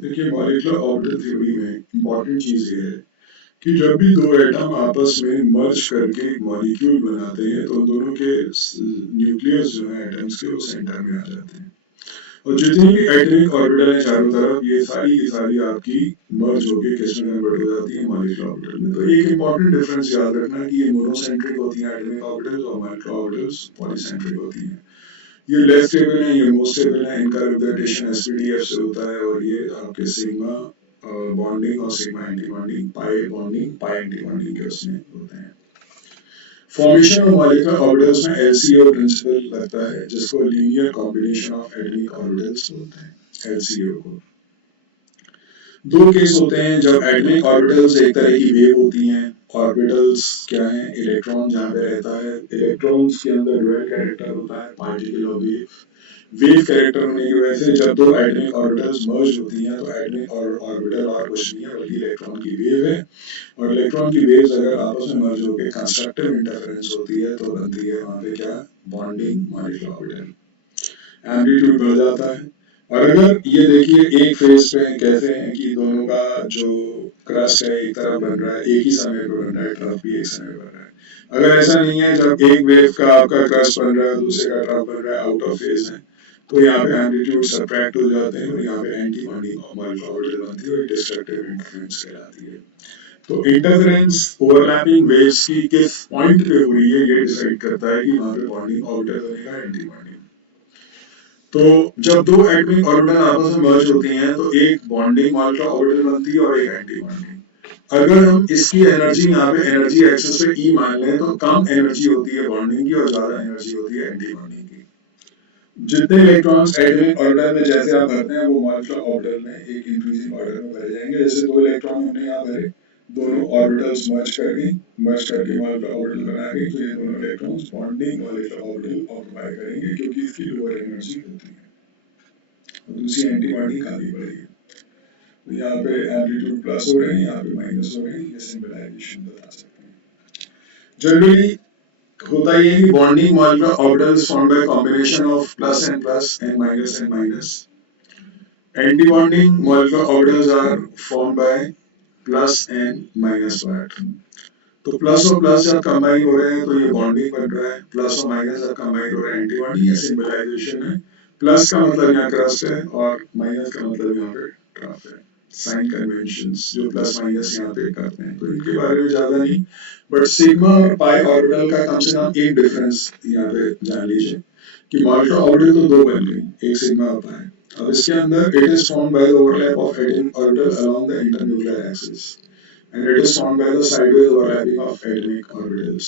देखिए molecular orbital theory में important चीज़ ये है कि जब भी दो एटम आपस में मर्ज करके एक मॉलिक्यूल बनाते हैं तो दोनों के न्यूक्लियस जो है एटम्स के वो सेंटर में आ जाते हैं। और जितनी भी एटॉमिक ऑर्बिटल है चारों तरफ ये सारी की सारी आपकी मर्ज होकर किस में कन्वर्ट हो जाती है मॉलिक्यूलर ऑर्बिटल में। तो एक इंपॉर्टेंट डिफरेंस याद रखना कि ये मोनोसेंट्रिक होती हैं एटॉमिक ऑर्बिटल्स और मॉलिक्यूलर ऑर्बिटल्स पॉलीसेंट्रिक होती हैं। ये लेस स्टेबल है, ये मोस्ट स्टेबल है, इनका रिप्रेजेंटेशन एसपीडीएफ से होता है और ये आपके सिग्मा बॉन्डिंग और sigma anti bonding pi bonding पाई एंटी बॉन्डिंग के उसमें होते हैं। फॉर्मेशन ऑफ मॉलिक्यूलर ऑर्बिटल्स में एलसीओ प्रिंसिपल लगता है जिसको linear combination of atomic orbitals बोलते हैं एलसीओ को। दो केस होते हैं जब एटॉमिक ऑर्बिटल्स एक तरह की वेव होती हैं। ऑर्बिटल्स क्या है, इलेक्ट्रॉन जहाँ पे रहता है, इलेक्ट्रॉन्स के अंदर डुअल कैरेक्टर होता है, पार्टिकल और वेव। वेव कैरेक्टर होने की वजह से जब दो एटॉमिक ऑर्बिटल्स मर्ज होती हैं तो एटॉमिक ऑर्बिटल और कुछ नहीं है बल्कि इलेक्ट्रॉन की वेव है। और इलेक्ट्रॉन की वेव्स अगर आपस में मर्ज होकर कंस्ट्रक्टिव इंटरफेरेंस होती है तो बनती है वहां पे क्या, बॉन्डिंग मॉलिक्यूलर ऑर्बिटल। एम्पलीट्यूड बढ़ जाता है। और अगर ये देखिए एक फेज पे कहते हैं कि दोनों का जो क्रस्ट है एक तरफ बन रहा है, एक ही समय पे बन रहा है, ट्रफ भी एक समय बन रहा है। अगर ऐसा नहीं है जब एक वेव का आपका क्रस्ट बन रहा है दूसरे का ट्रफ बन रहा है, आउट ऑफ फेज है, तो यहाँ पे एम्पलीट्यूड सब्ट्रैक्ट हो जाते हैं और यहाँ पे एंटी बॉन्डिंग मॉलिक्यूलर ऑर्बिटल बनती है और डिस्ट्रक्टिव इंटरफेरेंस कहलाती है। तो इंटरफेरेंस ओवरलैपिंग वेव्स की किस पॉइंट पे हो रही है ये डिसाइड करता है कि वहां पे बॉन्डिंग ऑर्बिटल बनेगा एंटी बॉन्डिंग। तो जब दो एटॉमिक ऑर्बिटल आपस में मर्ज होती हैं तो एक बॉन्डिंग मॉलिक्यूलर ऑर्बिटल बनती है और एक एंटी बॉन्डिंग। अगर हम इसकी एनर्जी यहाँ पे एनर्जी एक्सेस पे ई मान लें तो कम एनर्जी होती है बॉन्डिंग की और ज्यादा एनर्जी होती है एंटी बॉन्डिंग की। जितने इलेक्ट्रॉन्स एटॉमिक ऑर्बिटल में जैसे आप भरते हैं वो मॉलिक्यूलर ऑर्बिटल में एक इंक्रीजिंग ऑर्डर में भरे जाएंगे। जैसे दो इलेक्ट्रॉन हमने यहाँ भरे, दोनों ऑर्बिटल्स मर्ज करके मॉलिक्यूलर ऑर्बिटल बना गई, तो ये दोनों electrons bonding molecular orbital occupy करेंगे क्योंकि इसकी लोअर एनर्जी होती है और दूसरी एंटीबॉडी खाली पड़ेगी। तो यहाँ पे एम्पलीट्यूड प्लस हो रहे हैं, यहाँ पे माइनस हो रहे हैं, ये सिंबलाइजेशन बता सकते हैं। जनरली होता ये है कि bonding molecular orbitals formed by combination of plus and minus. Antibonding molecular orbitals are formed by plus and minus part. तो प्लस और प्लस जब कंबाइन हो रहे हैं तो ये बॉन्डिंग बन रहा है, प्लस और माइनस जब कंबाइन हो रहे हैं एंटीबॉडी, ये सिंबलाइजेशन है। प्लस का मतलब यहाँ क्रस्ट है और माइनस का मतलब यहाँ पे ट्रफ है। साइन कन्वेंशंस जो प्लस माइनस यहाँ पे करते हैं तो इनके बारे में ज्यादा नहीं, बट सिग्मा और पाई ऑर्बिटल का कम से कम एक डिफरेंस यहाँ पे जान लीजिए कि मॉलिक्यूलर ऑर्बिटल तो दो बन गई, एक सिग्मा और पाई। अब इसके अंदर it is formed by the overlap of atomic orbital along the internuclear axis and it is formed by the sideways overlapping of atomic orbitals।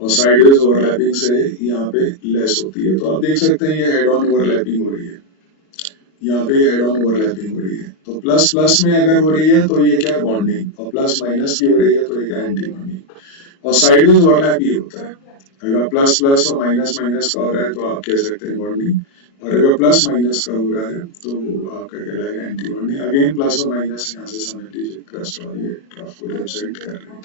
और sideways overlapping से यहाँ पे लेस होती है। तो आप देख सकते हैं ये हेड ऑन ओवरलैपिंग हो रही है, यहाँ पे हेड ऑन ओवरलैपिंग हो रही है। तो प्लस प्लस में अगर हो रही है तो ये क्या है बॉन्डिंग, और प्लस माइनस की हो रही है तो ये क्या एंटी बॉन्डिंग। और साइडवेज ओवरलैप ये होता है, अगर प्लस प्लस और माइनस माइनस का हो रहा है तो आप कह सकते हैं बॉन्डिंग, और अगर प्लस माइनस का हो रहा है तो आपका कहलाएगा एंटी बॉन्डिंग। अगेन प्लस और माइनस यहाँ से समझ लीजिए क्रस्ट और ये ट्रफ को रिप्रेजेंट कर रहे हैं।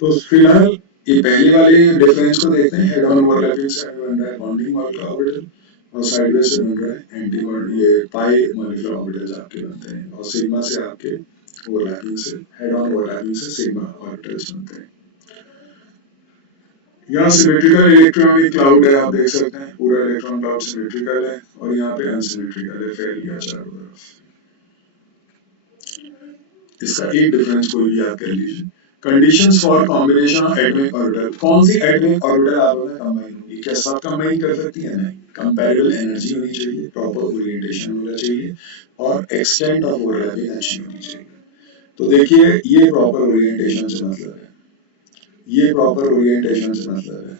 तो फिलहाल ये पहले वाले डिफरेंस को देखते हैं, हेड ऑन ओवरलैपिंग से बन रहा है बॉन्डिंग मॉलिक्यूलर ऑर्बिटल और साइडवेज से बन रहा है एंटी बॉन्ड, ये पाई मॉलिक्यूलर ऑर्बिटल्स आपके बनते हैं, और सिग्मा से आपके ओवरलैपिंग से हेड ऑन ओवरलैपिंग से सिग्मा ऑर्बिटल्स बनते हैं। यहाँ सिमेट्रिकल इलेक्ट्रॉनिक क्लाउड है, आप देख सकते हैं पूरा इलेक्ट्रॉन क्लाउड सिमेट्रिकल है और यहाँ पे अनसिमेट्रिकल है, फैल गया चारों तरफ। इसका एक डिफरेंस कोई भी आप कर लीजिए। Conditions for combination of atomic orbital, कौन सी एटॉमिक ऑर्बिटल आपस में कंबाइन होगी, क्या सब कंबाइन कर सकती है? नहीं, कंपैरेबल एनर्जी होनी चाहिए, प्रॉपर ओरिएंटेशन होना चाहिए और एक्सटेंट ऑफ ओवरलैपिंग अच्छी होनी चाहिए। तो देखिए ये प्रॉपर ओरिएंटेशन से मतलब है, ये प्रॉपर ओरिएंटेशन से मतलब है,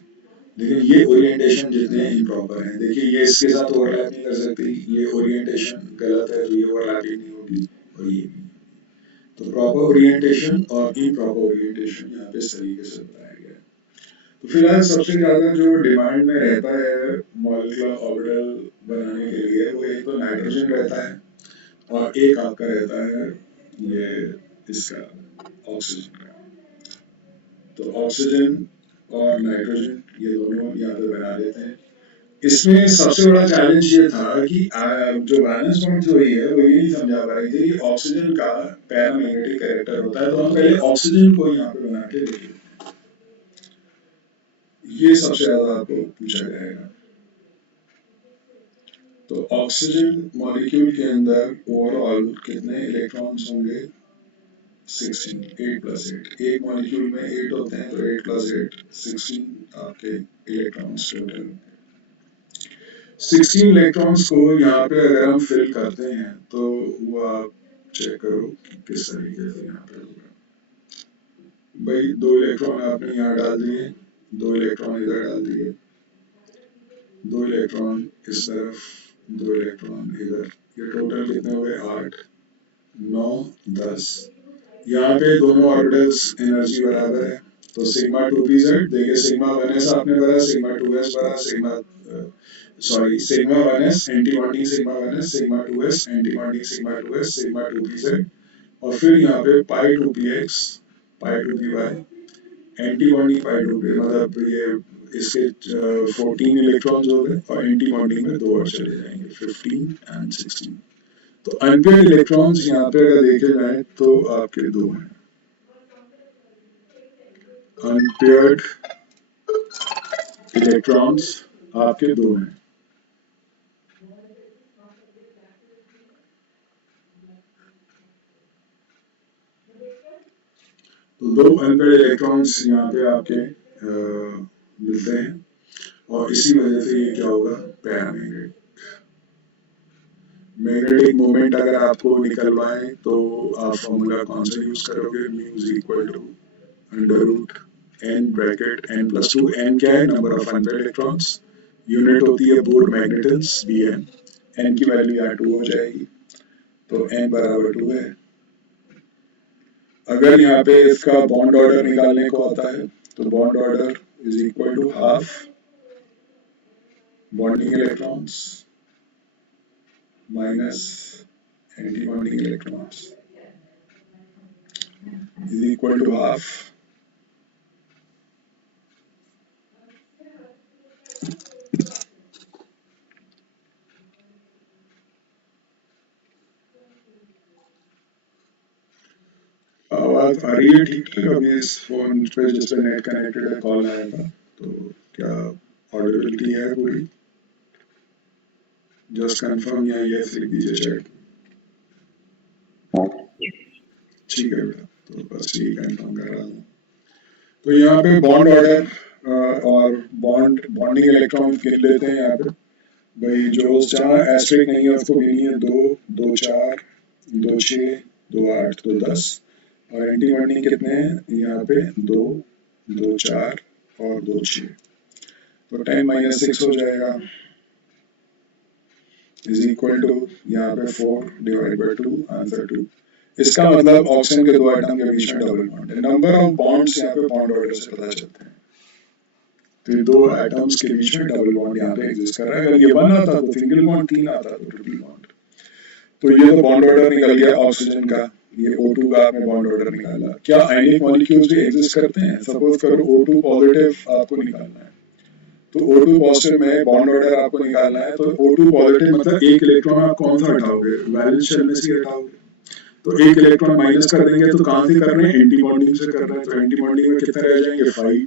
लेकिन ये ओरिएंटेशन जितने इम्प्रॉपर हैं, देखिए ये इसके साथ ओवरलैप नहीं कर सकती, ये ओरिएंटेशन गलत है तो ये ओवरलैपिंग नहीं होगी और ये भी। तो प्रॉपर ओरिएंटेशन और इम्प्रॉपर ओरिएंटेशन यहाँ पे इस तरीके से बताया गया है। तो फिलहाल सबसे ज्यादा जो डिमांड में रहता है मॉलिक्यूलर ऑर्बिटल बनाने के लिए वो एक तो नाइट्रोजन रहता है और एक आपका रहता है ये इसका ऑक्सीजन का। तो ऑक्सीजन और नाइट्रोजन ये दोनों यहाँ पे बना लेते हैं। इसमें सबसे बड़ा चैलेंज ये था कि जो वैलेंस बॉन्ड थ्योरी है वो ये नहीं समझा पा रही थी कि ऑक्सीजन का पैरामैग्नेटिक कैरेक्टर होता है, तो हम पहले ऑक्सीजन को यहाँ पे बना के देखें। ये सबसे ज्यादा आपको पूछा जाएगा। तो ऑक्सीजन मॉलिक्यूल के अंदर ओवरऑल कितने इलेक्ट्रॉन्स होंगे? 16, 8 प्लस 8। एक मॉलिक्यूल में 8 होते हैं, तो 8 प्लस 8 16 आपके इलेक्ट्रॉन्स टोटल। 16 इलेक्ट्रॉन्स को यहाँ पे अगर हम फिल करते हैं तो वो आप चेक करो कि किस तरीके से यहाँ पे होगा। भाई 2 इलेक्ट्रॉन आपने यहाँ डाल दिए, 2 इलेक्ट्रॉन इधर डाल दिए, 2 इलेक्ट्रॉन इस तरफ, 2 इलेक्ट्रॉन इधर। ये टोटल कितने हो गए? 8, 9, 10। यहाँ पे दोनों ऑर्बिटल्स एनर्जी बराबर है, तो सिग्मा 2pz, देखिए सिग्मा 1s आपने भरा, सिग्मा 2s भरा, sigma 1s anti bonding sigma 1s, sigma 2s anti bonding sigma 2s, sigma 2pz, और फिर यहाँ पे पाई 2px, पाई 2py, एंटी बॉन्डिंग पाई 2p, मतलब ये इसके 14 इलेक्ट्रॉन्स हो गए, और एंटी बॉन्डिंग में 2 और चले जाएंगे, 15 एंड 16। तो अनपेयर्ड इलेक्ट्रॉन्स यहाँ पे अगर देखे जाए तो आपके 2 हैं। अनपेयर्ड इलेक्ट्रॉन्स आपके 2 हैं। तो 2 अनपेयर्ड इलेक्ट्रॉन्स यहाँ पे आपके मिलते हैं, और इसी वजह से ये क्या होगा? पैरामैग्नेटिक। मैग्नेटिक मोमेंट अगर आपको निकलवाए तो आप फॉर्मूला कौन सा यूज करोगे? Mu is equal to under root n bracket n plus 2। n क्या है? Number of unpaired electrons. Unit होती है बोर मैग्नेटिक्स Bm। n की वैल्यू यहाँ 2 हो जाएगी, तो n बराबर 2 है। अगर यहाँ पे इसका बॉन्ड ऑर्डर निकालने को आता है तो bond order is equal to half bonding electrons minus anti bonding electrons is equal to half आवाज आ रही है ठीक ठाक? अभी इस फोन पे जिस पे नेट कनेक्टेड है कॉल आएगा, तो क्या ऑडिबिलिटी है पूरी? जस्ट कंफर्म या यस लिख दीजिए चैट। ठीक है बेटा, तो बस यही कंफर्म कर रहा हूँ। तो यहाँ पे बॉन्ड ऑर्डर और बॉन्डिंग इलेक्ट्रॉन गिन लेते हैं यहाँ पे। भाई जो जहाँ एस्ट्रिक नहीं है उसको गिनी है 2, 2 4, 2 6, 2 8, 2 10, और एंटी बॉन्डिंग कितने हैं यहाँ पे? 2, 2 4 और 2 6, तो 10 माइनस 6 हो जाएगा, इज इक्वल टू यहाँ पे 4 डिवाइड बाई 2, आंसर 2। इसका मतलब ऑक्सीजन के 2 एटम के बीच में डबल बॉन्ड है। नंबर ऑफ बॉन्ड्स यहाँ पे बॉन्ड ऑर्डर से पता चलते हैं, तो ये 2 एटम्स के बीच में डबल बॉन्ड यहाँ पे एग्जिस्ट कर रहा है। अगर ये 1 आता तो सिंगल बॉन्ड, 3 आता तो ट्रिपल बॉन्ड। तो ये तो बॉन्ड ऑर्डर निकल गया ऑक्सीजन का, ये O2 का आपने बॉन्ड ऑर्डर निकाला। क्या आयनिक मॉलिक्यूल्स भी एग्जिस्ट करते हैं? सपोज करो O2 पॉजिटिव आपको निकालना है, तो O2 पॉजिटिव में बॉन्ड ऑर्डर आपको निकालना है, तो O2 पॉजिटिव मतलब एक इलेक्ट्रॉन आप कौन सा हटाओगे? वैलेंस शेल में से हटाओगे, तो एक इलेक्ट्रॉन माइनस कर देंगे, तो कहां से कर रहे हैं? एंटी बॉन्डिंग से कर रहे हैं, तो एंटी बॉन्डिंग में कितने रह जाएंगे? 5।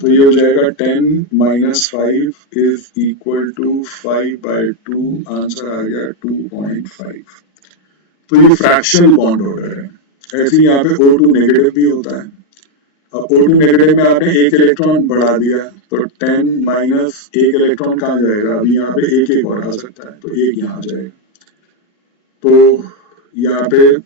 तो ये हो जाएगा 10 minus 5 is equal to 5 by 2, answer आ गया 2.5। तो ये फ्रैक्शनल बॉन्ड ऑर्डर है। ऐसे ही यहाँ पे O2 नेगेटिव भी होता है। अब O2 नेगेटिव में आपने एक इलेक्ट्रॉन बढ़ा दिया, तो 10 माइनस एक इलेक्ट्रॉन कहाँ जाएगा? अभी यहाँ पे एक और आ सकता है, तो एक यहाँ जाएगा। तो यहाँ पे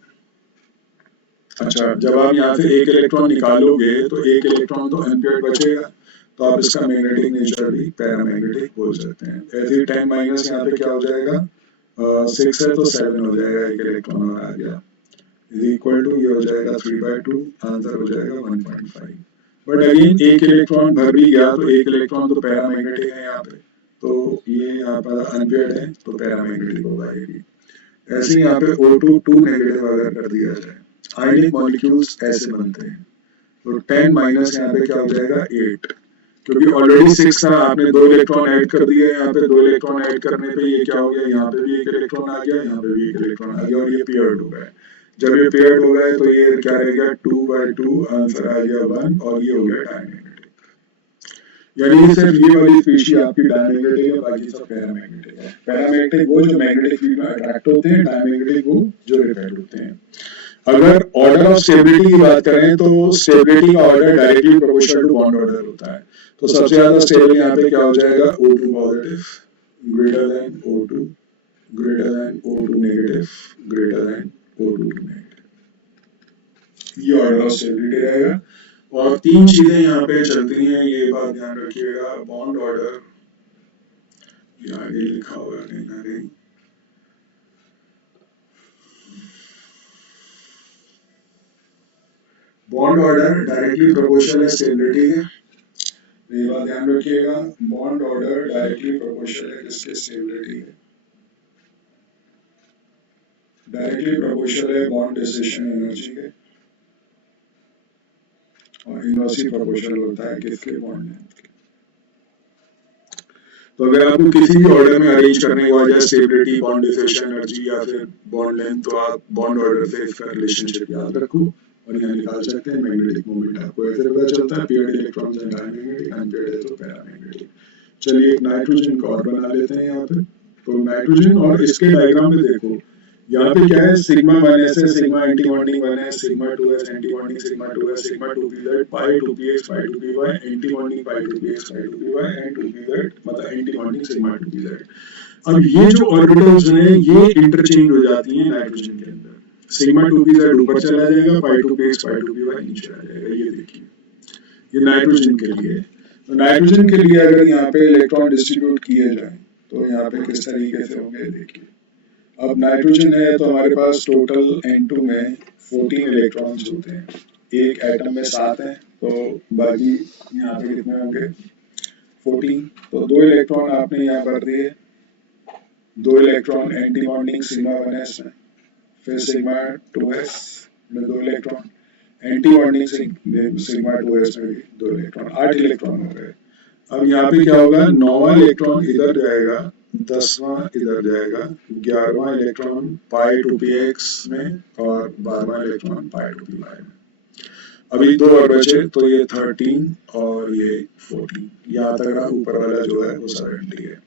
अच्छा, जब आप यहाँ से एक इलेक्ट्रॉन निकालोगे तो एक इलेक्ट्रॉन तो अनपेयर्ड बचेगा, तो आप इसका मैग्नेटिक नेचर भी पैरामैग्नेटिक बोल सकते हैं। ऐसे ही 10 माइनस यहाँ पे क्या हो जाएगा? 6 है तो 7 हो जाएगा, एक इलेक्ट्रॉन और आ गया, इज इक्वल टू ये हो जाएगा 3/2, आंसर हो जाएगा 1.5। बट अगेन एक इलेक्ट्रॉन भर भी गया तो एक इलेक्ट्रॉन तो पैरामैग्नेटिक है यहाँ पे, तो ये यहाँ पर अनपेयर्ड है तो पैरामैग्नेटिक होगा ये भी। ऐसे यहाँ पे O2 2 नेगेटिव अगर कर दिया जाए, आयनिक मॉलिक्यूल्स ऐसे बनते हैं, तो 10 माइनस यहाँ पे क्या हो जाएगा? 8। क्योंकि ऑलरेडी 6 था, आपने 2 इलेक्ट्रॉन ऐड कर दिए यहाँ पे। 2 इलेक्ट्रॉन ऐड करने पे ये क्या हो गया, यहाँ पे भी एक इलेक्ट्रॉन आ गया, यहाँ पे भी एक इलेक्ट्रॉन आ गया और ये पेयर्ड हो गए। जब ये पेयर्ड हो गए तो ये क्या रह गया, 2/2, आंसर आ गया 1 और ये हो गया डायमैग्नेटिक। यानी कि सिर्फ ये वाली स्पीशी आपकी डायमैग्नेटिक है, बाकी सब पैरामैग्नेटिक है। पैरामैग्नेटिक वो जो मैग्नेटिक फील्ड में अट्रैक्ट होते हैं, डायमैग्नेटिक वो जो रिपेल होते हैं। अगर ऑर्डर ऑफ स्टेबिलिटी की बात करें तो स्टेबिलिटी का order directly proportional to bond order होता है। तो सबसे ज्यादा स्टेबल यहाँ पे क्या हो जाएगा, O2 positive greater than O2 greater than O2 negative greater than O2 negative, ये ऑर्डर ऑफ स्टेबिलिटी रहेगा। और 3 चीजें यहाँ पे चलती हैं, ये बात ध्यान रखिएगा। बॉन्ड ऑर्डर, ये आगे लिखा होगा कहीं ना कहीं, बॉन्ड ऑर्डर डायरेक्टली प्रोपोर्शनल है स्टेबिलिटी है, ये बात ध्यान रखिएगा। बॉन्ड ऑर्डर डायरेक्टली प्रोपोर्शनल है किसके, स्टेबिलिटी है। डायरेक्टली प्रोपोर्शनल है बॉन्ड डिस्ट्रीब्यूशन एनर्जी के, और इनवर्सली प्रोपोर्शनल होता है किसके, बॉन्ड लेंथ के। तो अगर आपको किसी भी ऑर्डर में अरेंज करने को आ जाए स्टेबिलिटी, बॉन्ड डिस्ट्रीब्यूशन एनर्जी या फिर बॉन्ड लेंथ, तो आप बॉन्ड ऑर्डर से इसका रिलेशनशिप याद रखो और यहाँ निकाल सकते हैं। मैग्नेटिक मोमेंट आपको ऐसे पता चलता है, पेयर्ड इलेक्ट्रॉन्स हैं डायमैग्नेटिक, अनपेयर्ड है तो पैरामैग्नेटिक। चलिए एक नाइट्रोजन का और बना लेते हैं यहाँ पे। तो नाइट्रोजन, और इसके डायग्राम में देखो यहाँ पे क्या है, सिग्मा 1s है, सिग्मा एंटी बॉन्डिंग 1 है, sigma 2s anti bonding sigma 2 है, sigma 2pz pi 2px pi 2py anti bonding pi 2px pi 2py and 2pz मतलब एंटी बॉन्डिंग सिग्मा 2pz। अब ये जो ऑर्बिटल्स हैं ये इंटरचेंज हो जाती हैं नाइट्रोजन के अंदर। सिग्मा 2pz ऊपर चला जाएगा, पाई 2px पाई 2py नीचे आ जाएगा। ये देखिए, ये नाइट्रोजन के लिए। तो नाइट्रोजन के लिए अगर यहाँ पे इलेक्ट्रॉन डिस्ट्रीब्यूट किए जाए तो यहाँ पे किस तरीके से होंगे, देखिए। अब नाइट्रोजन है तो हमारे पास टोटल N2 में 14 इलेक्ट्रॉन्स होते हैं, एक एटम में 7 हैं, तो बाकी यहाँ पे कितने होंगे, 14। तो 2 इलेक्ट्रॉन आपने यहाँ भर दिए, 2 electron anti bonding sigma 1s में, फिर सिग्मा 2s में 2 electron, anti bonding sigma 2s में भी 2 इलेक्ट्रॉन, 8 इलेक्ट्रॉन हो गए। अब यहाँ पे क्या होगा, 9वां इलेक्ट्रॉन इधर जाएगा, 10वां इधर जाएगा, 11वां इलेक्ट्रॉन पाई 2px में और 12वां इलेक्ट्रॉन पाई 2py में। अभी 2 और बचे, तो ये 13 और ये 14, यहाँ तक ऊपर वाला जो है वो सब एंटी है।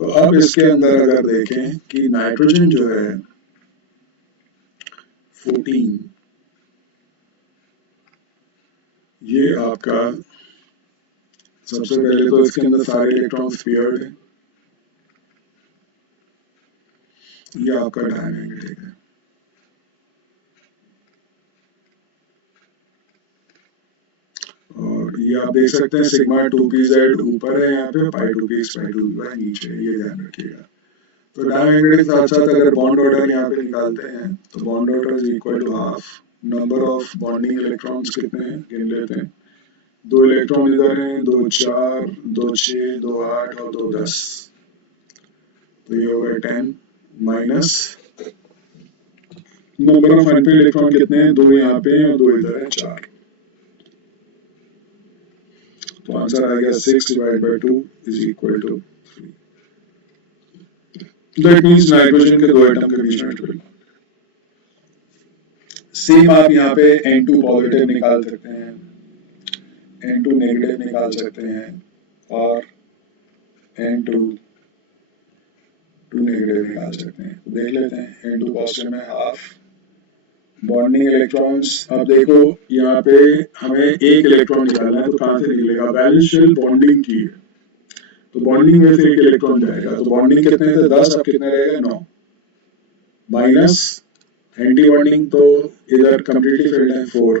तो अब इसके अंदर अगर देखें कि नाइट्रोजन जो है 14, ये आपका सबसे पहले तो इसके अंदर सारे इलेक्ट्रॉन्स पेयर्ड है, ये आपका डायमैग्नेटिक है। और ये आप देख सकते हैं सिग्मा 2pz ऊपर है यहाँ पे, पाई 2px पाई 2py नीचे है, ये ध्यान रखिएगा। तो डायमैग्नेटिक साथ साथ अगर बॉन्ड ऑर्डर यहाँ पे निकालते हैं तो bond order is equal to half number of bonding electrons कितने हैं गिन लेते हैं। 2 इलेक्ट्रॉन इधर हैं, 2 4 2 6 2 8 और 2 10, तो ये होगा 10 minus number of unpaired electron कितने हैं, 2 यहाँ पे हैं और 2 इधर हैं, 4। तो आंसर आ गया 6 divide by 2 is equal to 3। That means nitrogen के 2 एटम के बीच में ट्रिपल। सेम आप यहाँ पे N2 पॉजिटिव निकाल सकते हैं, N2 नेगेटिव निकाल सकते हैं और N2 नेगेटिव निकाल सकते हैं। तो देख लेते हैं, N2 पॉजिटिव में हाफ बॉन्डिंग इलेक्ट्रॉन्स। अब देखो यहाँ पे हमें एक इलेक्ट्रॉन निकालना है, तो कहाँ से निकलेगा, बैलेंस शेल बॉन्डिंग की है, तो बॉन्डिंग में से एक इलेक्ट्रॉन जाएगा, तो बॉन्डिंग कितने थे 10, अब कितने रहेगा 9, माइनस एंटी बॉन्डिंग तो इधर कंप्लीटली फिल्ड है 4,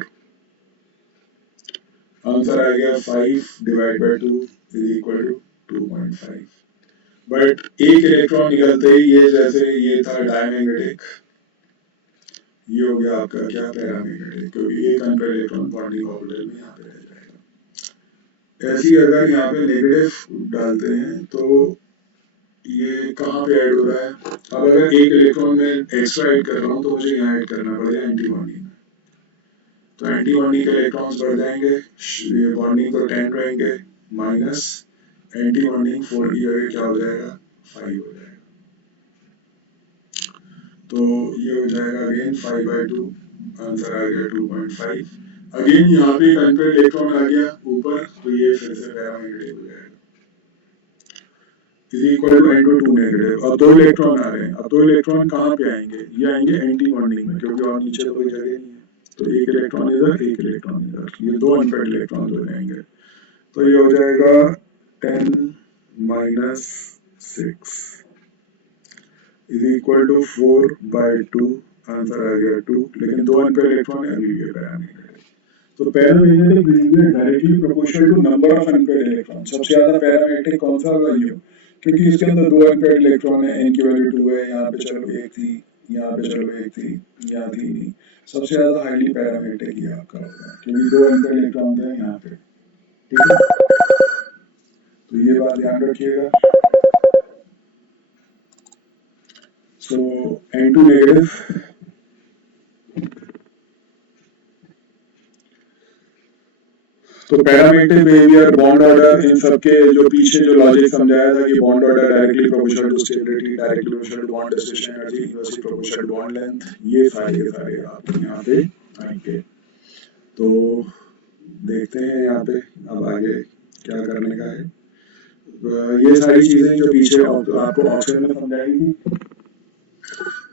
आंसर आ गया 5 divide by 2 is equal to 2.5। But एक इलेक्ट्रॉन निकलते ही ये जैसे ये था डायमैग्नेटिक, ये हो गया आपका क्या, पैरामैग्नेटिक, क्योंकि एक अनपेयर्ड इलेक्ट्रॉन बॉन्डिंग ऑर्बिटल में यहाँ पे रह जाएगा। ऐसी अगर यहाँ पे नेगेटिव डालते हैं तो ये कहाँ पे ऐड हो रहा है, अब अगर एक इलेक्ट्रॉन में एक्स्ट्रा ऐड कर रहा हूँ तो मुझे यहाँ ऐड करना पड़ेगा एंटी बॉन्डिंग में, तो एंटी बॉन्डिंग के इलेक्ट्रॉन्स बढ़ जाएंगे, ये बॉन्डिंग तो 10 रहेंगे, माइनस एंटी बॉन्डिंग 4 की जगह क्या हो जाएगा 5 हो जाएगा। तो ये हो जाएगा अगेन 5/2, आंसर आ गया 2.5। अगेन यहाँ पे एक अनपेड इलेक्ट्रॉन आ गया ऊपर, तो ये फिर से पैरामैग्नेटिक हो जाएगा, is equal to N2 negative. अब दो इलेक्ट्रॉन आ रहे हैं, अब दो इलेक्ट्रॉन कहाँ पे आएंगे, ये आएंगे एंटी बॉन्डिंग में, क्योंकि और नीचे तो कोई जगह नहीं है, तो एक इलेक्ट्रॉन इधर एक इलेक्ट्रॉन इधर, ये दो अनपेड इलेक्ट्रॉन हो जाएंगे। तो ये हो जाएगा 10 - 6 इज इक्वल टू 4/2, आंसर आ गया 2, लेकिन दो अनपेड इलेक्ट्रॉन अभी भी पैरामैग्नेटिक। तो paramagnetic behaviour directly proportional to number of unpaid electron. सबसे ज्यादा पैरामैग्नेटिक कौन सा होगा, ये, क्योंकि इसके अंदर दो अनपेड इलेक्ट्रॉन है, n की वैल्यू 2 है, यहाँ पे चलो एक थी, यहाँ पे चलो एक थी, यहाँ थी नहीं, सबसे ज्यादा हाईली पैरामैग्नेटिक ये आपका होगा, क्योंकि दो अनपेड इलेक्ट्रॉन थे यहाँ पे, ठीक है। तो ये बात ध्यान रखिएगा। सो N2 नेगेटिव, तो पैरामेट्रिक बिहेवियर, बॉन्ड ऑर्डर, इन सबके जो पीछे जो लॉजिक समझाया था कि bond order directly proportional to stability, directly proportional to bond distribution energy, inversely proportional to bond length, ये सारे आप यहाँ पे आएंगे। तो देखते हैं यहाँ पे अब आगे क्या करने का है। ये सारी चीजें जो पीछे आपको ऑक्सीजन में समझाई थी,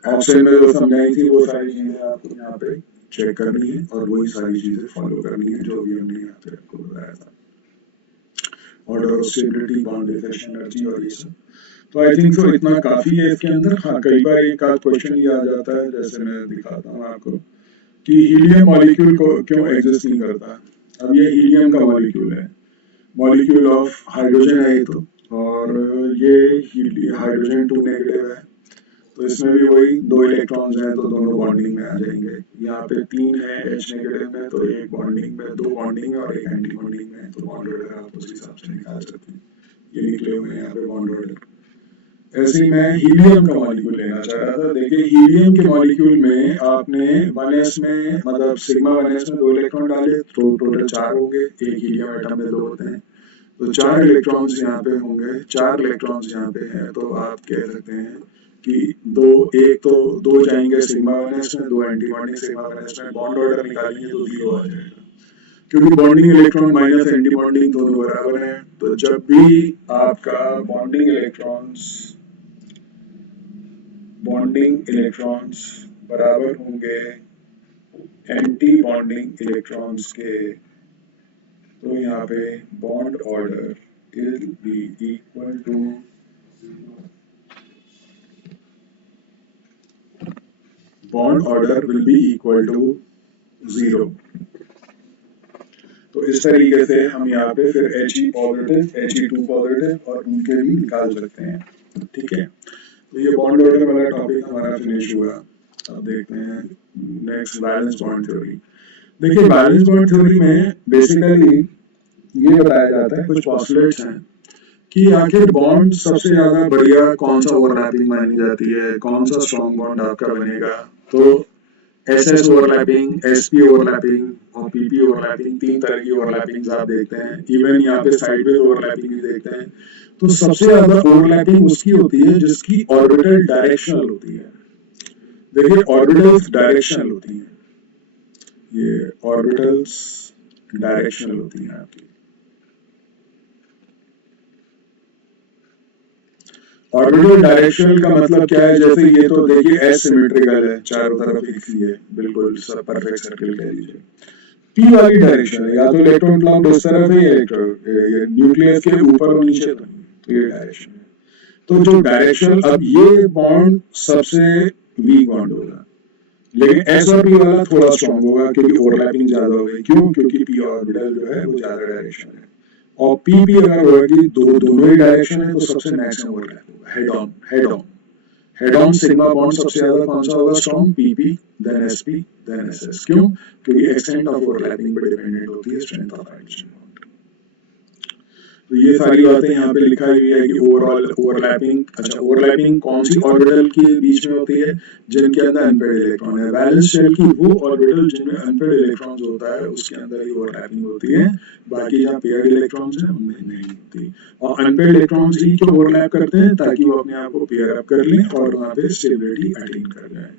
ऑक्सीजन में जो समझाई थी वो सारी चीजें आपको यहाँ पे चेक करनी है और वही सारी चीजें फॉलो करनी है जो अभी हमने यहाँ पे आपको बताया था, order of stability, bond defection energy और ये सब। तो आई थिंक सो इतना काफी है इसके अंदर। हाँ, कई बार एक आध क्वेश्चन ये आ जाता है, जैसे मैं दिखाता हूँ आपको कि हीलियम मॉलिक्यूल को क्यों एग्जिस्ट नहीं करता। अब ये हीलियम का मॉलिक्यूल है, मॉलिक्यूल ऑफ हाइड्रोजन है ये तो, और ये हाइड्रोजन 2 नेगेटिव है, तो इसमें भी वही दो इलेक्ट्रॉन्स हैं तो दोनों बॉन्डिंग में आ जाएंगे। यहाँ पे 3 है H नेगेटिव में, तो एक बॉन्डिंग में, दो बॉन्डिंग में और एक एंटी बॉन्डिंग में, तो बॉन्ड ऑर्डर आप उस हिसाब से निकाल सकते हैं। ये निकले हुए हैं यहाँ पे बॉन्ड ऑर्डर। ऐसे ही मैं हीलियम का मॉलिक्यूल लेना चाह रहा था। देखिए हीलियम के मॉलिक्यूल में आपने 1s में, मतलब सिग्मा 1s में दो इलेक्ट्रॉन डाले तो टोटल 4 होंगे, एक हीलियम एटम में दो होते हैं, तो 4 इलेक्ट्रॉन्स यहाँ पे होंगे, 4 इलेक्ट्रॉन्स यहाँ पे हैं, तो आप कह सकते हैं कि दो, एक तो दो जाएंगे सिग्मा 1s में, दो एंटी बॉन्डिंग सिग्मा 1s में, बॉन्ड ऑर्डर निकालेंगे तो 0 आ जाएगा, क्योंकि bonding electron minus anti bonding दोनों बराबर हैं। तो जब भी आपका बॉन्डिंग इलेक्ट्रॉन्स बराबर होंगे एंटी बॉन्डिंग इलेक्ट्रॉन्स के, तो यहाँ पे bond order will be equal to 0. Bond order will be equal to 0. तो इस तरीके से हम यहाँ पे फिर He पॉजिटिव, He2 पॉजिटिव और उनके भी निकाल सकते हैं, ठीक है। तो ये बॉन्ड ऑर्डर वाला टॉपिक हमारा फिनिश हुआ। अब देखते हैं नेक्स्ट, बैलेंस बॉन्ड थ्योरी। देखिए बैलेंस बॉन्ड थ्योरी में बेसिकली ये बताया जाता है, कुछ पॉस्टुलेट्स हैं कि आखिर बॉन्ड सबसे ज्यादा बढ़िया कौन सा ओवरलैपिंग मानी जाती है, कौन सा स्ट्रॉन्ग बॉन्ड आपका बनेगा। तो SS ओवरलैपिंग, SP ओवरलैपिंग और PP ओवरलैपिंग, 3 तरह की ओवरलैपिंग आप देखते हैं। इवन यहाँ पे साइडवेज ओवरलैपिंग भी देखते हैं। तो सबसे ज्यादा ओवरलैपिंग उसकी होती है जिसकी ऑर्बिटल डायरेक्शनल होती है। देखिए ऑर्बिटल्स डायरेक्शनल होती हैं, ये ऑर्बिटल्स डायरेक्शनल होती हैं आपकी। ऑर्बिटल डायरेक्शनल का मतलब क्या है, जैसे ये तो देखिए एसिमेट्रिकल है, चारों तरफ एक सी है, बिल्कुल सब परफेक्ट सर्कल कह लीजिए। पी वाली डायरेक्शन है, या तो इलेक्ट्रॉन क्लाउड इस तरफ है, ये न्यूक्लियस के ऊपर और नीचे तो नहीं, तो ये डायरेक्शन है। तो जो डायरेक्शनल, अब ये बॉन्ड सबसे वीक बॉन्ड होगा, लेकिन एस और पी वाला थोड़ा स्ट्रॉन्ग होगा क्योंकि ओवरलैपिंग ज्यादा होगी। क्यों? क्योंकि पी ऑर्बिटल जो है वो ज्यादा डायरेक्शन है, और पी अगर होगी दोनों ही डायरेक्शन है तो सबसे मैक्सिमम ओवरलैप होगा, हेड ऑन सिग्मा बॉन्ड सबसे ज्यादा कौन सा होगा strong, PP, then SP, then SS. क्यों? क्योंकि एक्सटेंट ऑफ ओवरलैपिंग पर डिपेंडेंट होती है स्ट्रेंथ ऑफ हाइड्रोजन बॉन्ड। तो ये सारी बातें यहाँ पे लिखा हुई है कि ओवरऑल ओवरलैपिंग, अच्छा ओवरलैपिंग कौन सी ऑर्बिटल के बीच में होती है, जिनके अंदर अनपेड इलेक्ट्रॉन है। वैलेंस शेल की वो ऑर्बिटल जिनमें अनपेड इलेक्ट्रॉन्स होता है उसके अंदर ही ओवरलैपिंग होती है, बाकी जहाँ पेयर्ड इलेक्ट्रॉन्स हैं उनमें नहीं होती। और अनपेड इलेक्ट्रॉन्स ही क्यों ओवरलैप करते हैं, ताकि वो अपने आप को पेयर अप कर लें और वहाँ पे स्टेबिलिटी अटेन कर जाए।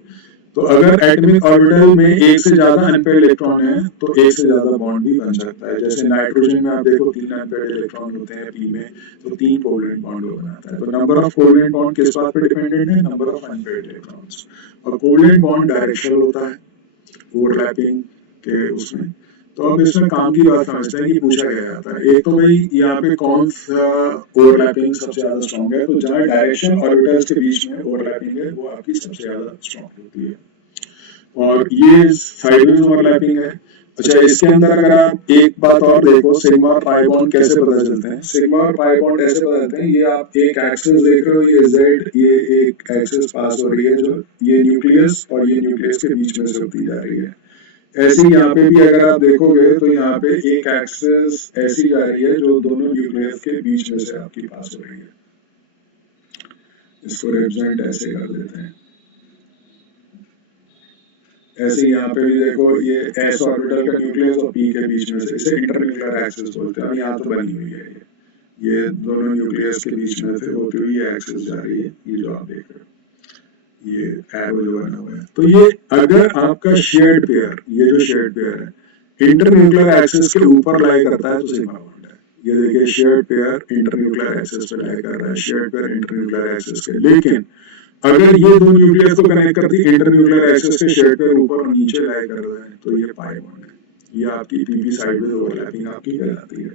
तो अगर एटॉमिक ऑर्बिटल में एक से ज्यादा अनपेड इलेक्ट्रॉन है तो एक से ज्यादा बॉन्ड भी बन सकता है। जैसे नाइट्रोजन में आप देखो 3 अनपेड इलेक्ट्रॉन होते हैं पी में, तो 3 कोवलेंट बॉन्ड बनाता है। तो नंबर ऑफ कोवलेंट बॉन्ड किस बात पर डिपेंडेंट है, नंबर ऑफ अनपेड इलेक्ट्रॉन्स। और कोवलेंट बॉन्ड डायरेक्शनल होता है ओवरलैपिंग के उसमें। तो अब इसमें काम की बात समझते हैं कि पूछा गया जाता है। एक तो भाई यहाँ पे कौन सा ओवरलैपिंग सबसे ज्यादा स्ट्रॉन्ग है, तो जहाँ डायरेक्शन ऑर्बिटल्स के बीच में ओवरलैपिंग है वो आपकी सबसे ज्यादा स्ट्रॉन्ग होती है। और ये साइडवेज ओवरलैपिंग है। अच्छा, इसके अंदर अगर आप एक बात और देखो, सिग्मा और पाई बॉन्ड कैसे पता चलते हैं। सिग्मा और पाई बॉन्ड ऐसे पता चलते हैं, ये आप एक एक्सिस देख रहे हो, ये जेड, ये एक एक्सिस पास हो रही है जो ये न्यूक्लियस और ये न्यूक्लियस के बीच में से होती जा रही है। ऐसे ही यहाँ पे भी अगर आप देखोगे तो यहाँ पे एक एक्सिस ऐसी जा रही है जो दोनों न्यूक्लियस के बीच में से आपकी पास हो रही है। इसको रिप्रेजेंट ऐसे कर देते हैं। ऐसे यहाँ पे भी देखो, ये एस ऑर्बिटल का न्यूक्लियस और पी के बीच में से, इसे इंटरन्यूक्लियर एक्सिस बोलते हैं। अब यहाँ तो बनी हुई है ये दोनों न्यूक्लियस के बीच में से होती हुई ये एक्सिस जा रही है, ये जो आप देख रहे हो ये एरो जो बना हुआ है। तो ये अगर आपका शेयर्ड पेयर, ये जो शेयर्ड पेयर है इंटरन्यूक्लियर एक्सिस के ऊपर लाई करता है तो सिग्मा बॉन्ड है। ये देखिए शेयर्ड पेयर इंटरन्यूक्लियर एक्सिस पे लाई कर रहा है, शेयर्ड पेयर इंटरन्यूक्लियर एक्सिस पे। लेकिन अगर ये दो न्यूक्लियस को कनेक्ट करती है इंटरन्यूक्लियर एक्सिस के शेड पे ऊपर और नीचे लाई कर रहे हैं तो ये पाई बॉन्ड है। ये आपकी पीपी साइडवेज ओवरलैपिंग आपकी कहलाती है।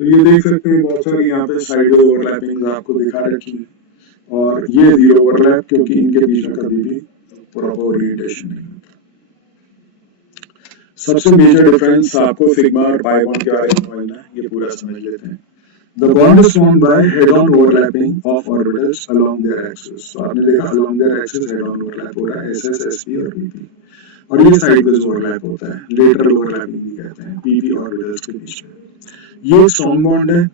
तो ये देख सकते हैं बहुत सारी यहाँ पे साइडवेज ओवरलैपिंग आपको दिखा रखी है। और ये जीरो ओवरलैप, क्योंकि इनके बीच में कभी भी प्रॉपर ओरिएंटेशन नहीं होता। सबसे मेजर डिफरेंस आपको सिग्मा और पाई बॉन्ड के बारे में समझना है, ये पूरा समझ लेते हैं। The bond is formed by head-on overlapping of orbitals along their axis. तो आपने देखा along their axis head-on overlap हो रहा है, SS, SP और PP। और ये sideways overlap होता है, lateral overlapping भी कहते हैं, PP orbitals के बीच में। ये एक strong bond है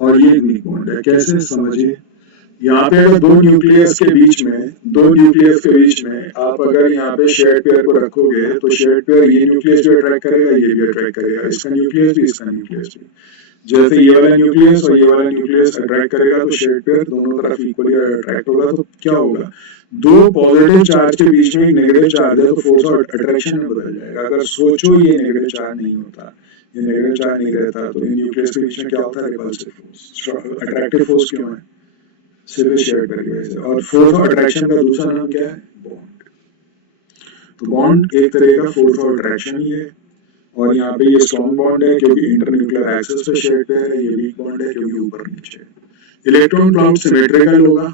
और ये एक weak bond है। कैसे समझिए, यहाँ पे अगर दो न्यूक्लियस के बीच में आप अगर यहाँ पे शेयर्ड पेयर को रखोगे तो शेयर्ड पेयर ये न्यूक्लियस भी अट्रैक्ट करेगा, ये भी अट्रैक्ट करेगा, इसका न्यूक्लियस भी इसका न्यूक्लियस भी। जैसे ये वाला न्यूक्लियस और ये वाला न्यूक्लियस अट्रैक्ट करेगा तो शेयर्ड पेयर दोनों तरफ इक्वली अट्रैक्ट होगा। तो क्या होगा, दो पॉजिटिव चार्ज के बीच में एक नेगेटिव चार्ज है तो फोर्स ऑफ अट्रैक्शन में बदल जाएगा। अगर सोचो ये नेगेटिव चार्ज नहीं होता, ये नेगेटिव चार्ज नहीं रहता तो इन न्यूक्लियस के बीच में क्या होता है, रिपल्सिव फोर्स। अट्रैक्टिव फोर्स क्यों है, सिर्फ शेयर्ड पेयर की वजह से। और फोर्स ऑफ अट्रैक्शन का दूसरा नाम क्या है, बॉन्ड। तो बॉन्ड एक तरह का फोर्स ऑफ अट्रैक्शन ही है। और यहाँ पे ये स्ट्रॉन्ग बॉन्ड है क्योंकि इंटरन्यूक्लियर एक्सिस पे शेयर्ड पेयर है, ये वीक बॉन्ड है क्योंकि ऊपर नीचे। इलेक्ट्रॉन क्लाउड सिमेट्रिकल होगा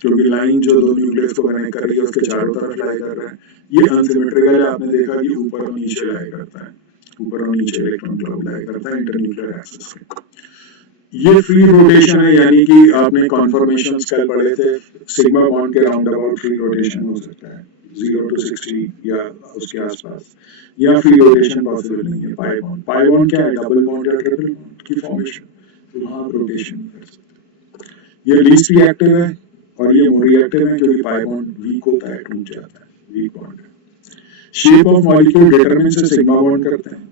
क्योंकि लाइन जो दो न्यूक्लियस को कनेक्ट कर रही है उसके चारों तरफ लाई कर रहा है। ये अनसिमेट्रिकल है, आपने देखा कि ऊपर और नीचे लाई करता है, ऊपर और नीचे इलेक्ट्रॉन क्लाउड लाई करता है इंटरन्यूक्लियर एक्सिस पे। ये फ्री रोटेशन है, यानी कि आपने कॉन्फर्मेशंस कल पढ़े थे, सिग्मा बॉन्ड के राउंड अबाउट फ्री रोटेशन हो सकता है 0 to 60 या उसके आसपास, या फ्री रोटेशन पॉसिबल नहीं है। पाई बॉन्ड क्या है, डबल बॉन्ड या ट्रिपल बॉन्ड की फॉर्मेशन, तो वहां आप रोटेशन नहीं कर सकते। ये लीस्ट रिएक्टिव है और ये मोर रिएक्टिव है क्योंकि पाई बॉन्ड वीक होता है, टूट जाता है, वीक बॉन्ड है। शेप ऑफ मॉलिक्यूल डिटरमिन से सिग्मा बॉन्ड करते हैं।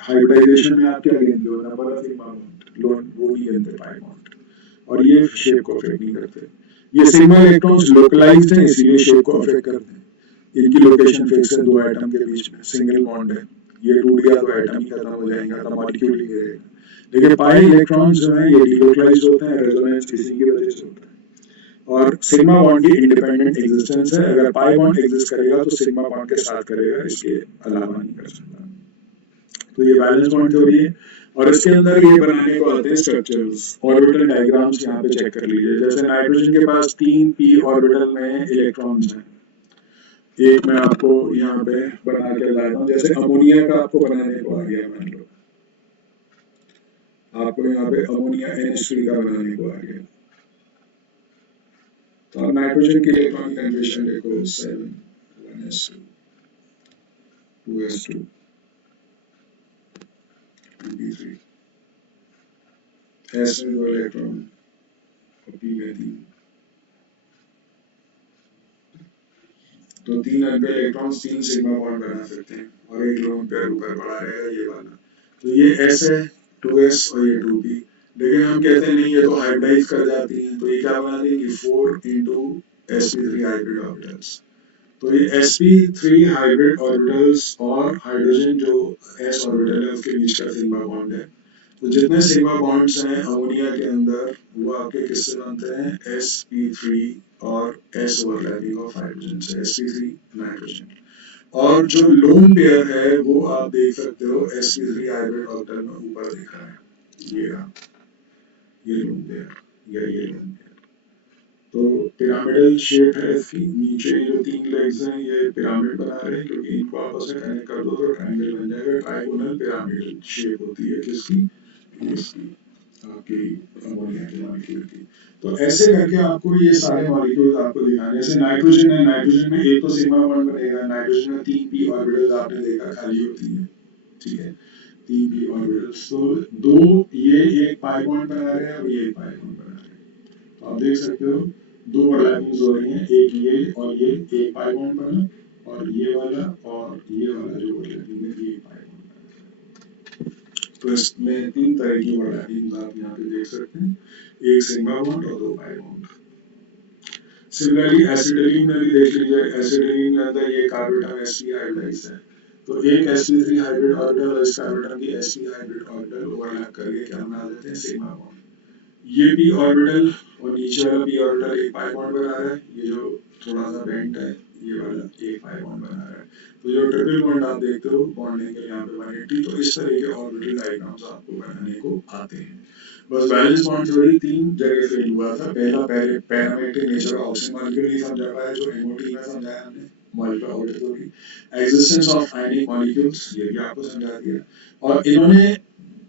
हाइब्रिडाइजेशन में आप क्या गिनते हो, number of sigma bond, loan वो नहीं गिनते पाई बॉन्ड। और ये शेप को अफेक्ट नहीं करते। ये सिग्मा इलेक्ट्रॉन्स लोकलाइज्ड हैं इसलिए शेप को अफेक्ट करते हैं। इनकी लोकेशन फिक्स है, दो एटम के बीच में सिंगल बॉन्ड है, ये टूट गया तो एटम ही खत्म हो जाएगा, तो मॉलिक्यूल ही गिरेगा। लेकिन पाई इलेक्ट्रॉन्स जो हैं ये डिलोकलाइज्ड होते हैं, रेजोनेंस इसी की वजह से होता है। और सिग्मा बॉन्ड की इंडिपेंडेंट एग्जिस्टेंस है, अगर पाई बॉन्ड एग्जिस्ट करेगा तो सिग्मा बॉन्ड के साथ करेगा, इसके अलावा नहीं कर सकता। तो ये बैलेंस बॉन्ड थ्योरी है। और इसके अंदर ये बनाने को आते हैं स्ट्रक्चर्स, ऑर्बिटल डायग्राम्स यहाँ पे चेक कर लीजिए। जैसे नाइट्रोजन के पास 3 पी ऑर्बिटल में इलेक्ट्रॉन्स हैं, एक मैं आपको यहाँ पे बना के लाता हूँ। जैसे अमोनिया का आपको बनाने को आ गया, मान लो आपको यहाँ पे अमोनिया NH3 का बनाने को आ गया, तो आप नाइट्रोजन के इलेक्ट्रॉन कन्फर्मेशन देखो, 7 1s2 2s2 23 एस में 2 इलेक्ट्रॉन और पी में 3। तो 3 अल्फा इलेक्ट्रॉन्स 3 सिग्मा बॉन्ड बना सकते हैं और एक लोन पेयर ऊपर पड़ा रहेगा ये वाला। तो ये एस है, 2s और ये 2p। लेकिन हम कहते हैं नहीं ये तो हाइब्रिडाइज कर जाती हैं, तो ये क्या बना देंगे 4 into sp3 हाइब्रिड ऑर्बिटल्स। तो ये sp3 हाइब्रिड ऑर्बिटल्स और हाइड्रोजन जो s ऑर्बिटल है उसके बीच का सिग्मा बॉन्ड है। तो जितने सिग्मा बॉन्ड्स हैं अमोनिया के अंदर वो आपके किससे बनते हैं sp3 और s ओवरलैपिंग ऑफ हाइड्रोजन से sp3 नाइट्रोजन। और जो लोन पेयर है वो आप देख सकते हो sp3 हाइब्रिड ऑर्बिटल में ऊपर दिख रहा है, ये रहा, ये लोन पेयर या ये लोन पेयर। तो पिरामिडल शेप है इसकी, नीचे जो 3 लेग्स हैं ये पिरामिड बना रहे हैं क्योंकि इनको आपस में कनेक्ट कर दो तो ट्रायंगल बन जाएगा। ट्राइगोनल पिरामिडल शेप होती है किसकी, इसकी, आपकी अमोनिया के मॉलिक्यूल की। तो ऐसे करके आपको ये सारे मॉलिक्यूल आपको दिखाने, जैसे नाइट्रोजन है, नाइट्रोजन में एक तो सिग्मा बॉन्ड बनेगा, नाइट्रोजन में 3p ऑर्बिटल्स आपने देखा खाली होती हैं, ठीक है, 3p ऑर्बिटल्स। तो दो ये एक पाई बॉन्ड बना रहे हैं और ये एक पाई बॉन्ड बना रहे हैं। तो आप देख सकते हो दो ओवरलैपिंग्स हो रही हैं, एक ये और ये, एक पाई बॉन्ड बना और ये वाला और ये वाला जो ओवरलैपिंग है ये पाई बॉन्ड बना। तो इसमें 3 तरह की ओवरलैपिंग आप यहाँ पे देख सकते हैं, एक सिग्मा बॉन्ड और 2 पाई बॉन्ड। सिमिलरली एसिटिलीन में भी देख लीजिए, एसिटिलीन में अंदर ये कार्बोटम sp हाइब्रिडाइज है। तो एक sp3 हाइब्रिड ऑर्बिटल और इस कार्बोटम की sp हाइब्रिड ऑर्बिटल ओवरलैप करके क्या बना देते हैं सिग्मा बॉन्ड। ये p ऑर्बिटल और नीचे वाला p ऑर्बिटल एक पाई बॉन्ड बना रहा है, ये जो थोड़ा सा बेंट है ये वाला एक पाई बॉन्ड बना रहा है। तो जो ट्रिपल बॉन्ड आप देखते हो बॉन्ड एंगल यहाँ पे 180। तो इस तरह के ऑर्बिटल डायग्राम्स आपको बनाने को आते हैं। बस बैलेंस बॉन्ड थ्योरी 3 जगह फेल हुआ था। पहला parametric nature of oxygen molecule नहीं समझा पाया जो एमओटी में समझाया हमने, molecular orbital theory. Existence of ionic molecules ये भी आपको समझा दिया। और इन्होंने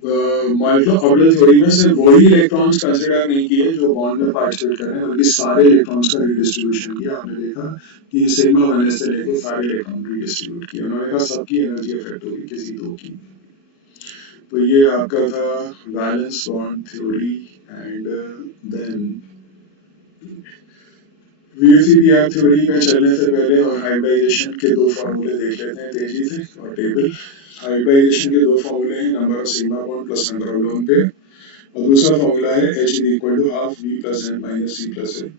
मॉलिक्यूलर ऑर्बिटल थ्योरी में सिर्फ वही इलेक्ट्रॉन्स कंसीडर नहीं किए जो बॉन्ड में पार्टिसिपेट कर रहे हैं, बल्कि सारे इलेक्ट्रॉन्स का रिडिस्ट्रीब्यूशन किया। आपने देखा कि सिग्मा बनने से लेकर सारे इलेक्ट्रॉन रिडिस्ट्रीब्यूट किए, उन्होंने कहा सबकी एनर्जी इफेक्ट होगी किसी दो की। तो ये आपका था valence bond theory. And then VSEPR theory पे चलने से पहले और हाइब्रिडाइजेशन के दो फार्मूले देख लेते हैं तेजी से और टेबल। हाइब्रिडाइजेशन के दो फार्मूले हैं, number of sigma bond plus number of lone pair, और दूसरा फार्मूला है H is equal to half V plus N minus C plus A।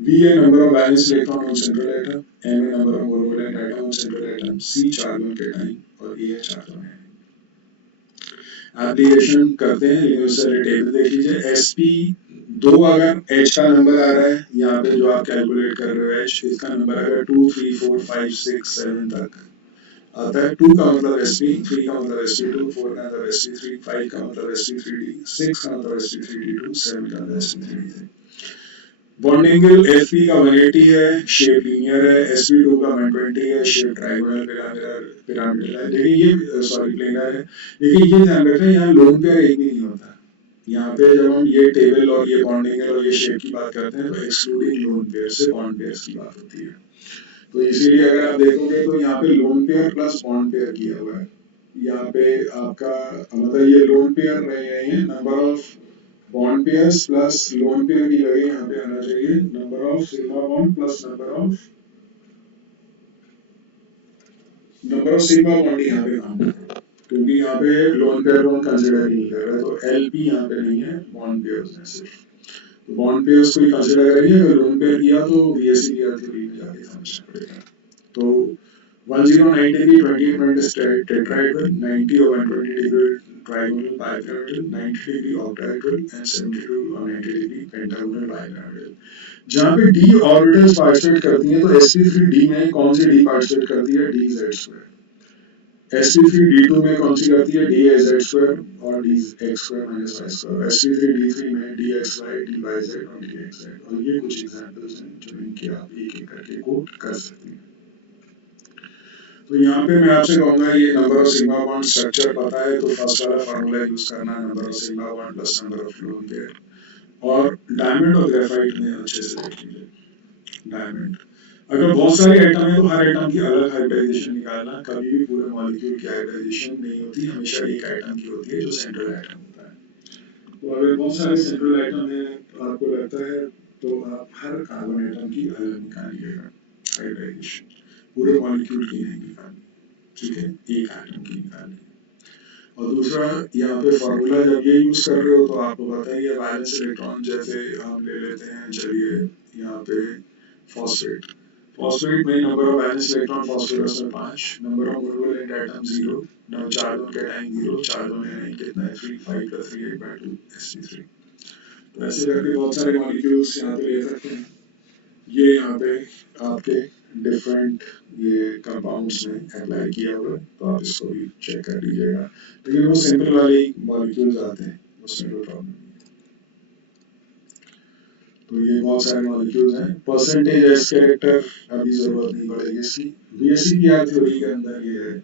V है number of valence electron on central atom, M है number of monovalent atom on central atom, C चार्बन cation और A है चार्बन ion. Application करते हैं, लेकिन उससे पहले टेबल देख लीजिए। sp2 अगर H का नंबर आ रहा है यहाँ पे जो आप कैलकुलेट कर रहे हो H, इसका नंबर अगर 2 3 4 5 6 7 तक आता है। 2 का मतलब sp, 3 का मतलब sp2, 4 का मतलब sp3, 5 का मतलब sp3d, 6 का मतलब sp3d2, 7 का मतलब sp3d3। बॉन्ड एंगल fp का 180 है, शेप लीनियर है, sp2 का 120 है, शेप ट्रायंगुलर पिरामिडल पिरामिडल है, लेकिन ये सॉरी प्लेनर है। लेकिन ये ध्यान रखना यहाँ लोन पेयर एक भी नहीं होता। यहाँ पे जब हम ये टेबल और ये बॉन्ड एंगल और ये शेप की बात करते हैं तो एक्सक्लूडिंग लोन पेयर से बॉन्ड पेयर की बात होती है। तो इसीलिए अगर आप देखोगे तो यहाँ पे lone pair plus bond pair किया हुआ है। यहाँ पे आपका मतलब ये लोन पेयर रहे हैं, number of bond pairs plus lone pair की जगह यहाँ पे आना चाहिए number of sigma bond plus number of sigma bond यहाँ पे काम कर रहा है, क्योंकि यहाँ पे लोन पेयर को हम कंसिडर ही नहीं कर रहे। तो एलपी यहाँ पे नहीं है बॉन्ड पेयर्स में सिर्फ। तो बॉन्ड पेयर्स को ही कंसिडर करेंगे, अगर लोन पेयर किया तो वीएससीपीआर थ्योरी में जाके समझना पड़ेगा। तो 1090 degree 28 minutes tetrahedral, 90 or 120 degree trigonal bipyramidal, 90 degree octahedral and 72 or 90 degree pentagonal bipyramidal। जहाँ पे d ऑर्बिटल्स पार्टिसिपेट करती हैं तो sp3d में कौन सी d पार्टिसिपेट करती है dz स्क्वायर, sp3d2 में कौन सी करती है dz स्क्वायर और dx square minus y square, sp3d3 में dxy dyz और dxz। और ये कुछ एग्जांपल्स हैं जो इनके आप एक एक करके कोट कर सकते हैं। तो यहाँ पे मैं आपसे कहूंगा ये number of sigma bond structure पता है तो फर्स्ट वाला फार्मूला यूज करना, number of sigma bond plus number of lone pair. और डायमंड और ग्रेफाइट में अच्छे से देख लीजिए। डायमंड अगर बहुत सारे एटम है तो हर एटम की अलग हाइब्रिडाइजेशन निकालना, कभी भी पूरे मॉलिक्यूल की हाइब्रिडाइजेशन नहीं होती, हमेशा एक एटम की होती है जो सेंट्रल एटम होता है। तो अगर बहुत सारे सेंट्रल आइटम है आपको लगता है तो आप हर कार्बन आइटम की अलग निकालिएगा हाइब्रिडाइजेशन, पूरे मॉलिक्यूल की नहीं निकालनी, ठीक है, एक आइटम की निकालनी। और दूसरा यहाँ पे फॉर्मूला जब ये यूज कर रहे हो तो आपको पता ही है वैलेंस इलेक्ट्रॉन जैसे हम ले लेते हैं, चलिए यहाँ पे फॉस्फेट, फॉस्फेट में number of valence electron phosphorus में 5, नंबर ऑफ कोवेलेंट एटम 0, ना charge on cation 0, charge on A9 कितना है 3, 5 + 3 8/2 sp3। तो ऐसे करके बहुत सारे मॉलिक्यूल्स यहाँ पे ले सकते हैं। ये यहाँ पे आपके डिफरेंट ये कंपाउंड्स में अप्लाई किया हुआ है, तो आप इसको भी चेक कर लीजिएगा, लेकिन वो सिंपल वाले मॉलिक्यूल्स आते हैं, उसमें कोई प्रॉब्लम नहीं। तो ये बहुत सारे मॉलिक्यूल्स हैं। परसेंटेज एस कैरेक्टर अभी जरूरत नहीं पड़ेगी इसकी। बीएससी की थ्योरी के अंदर ये है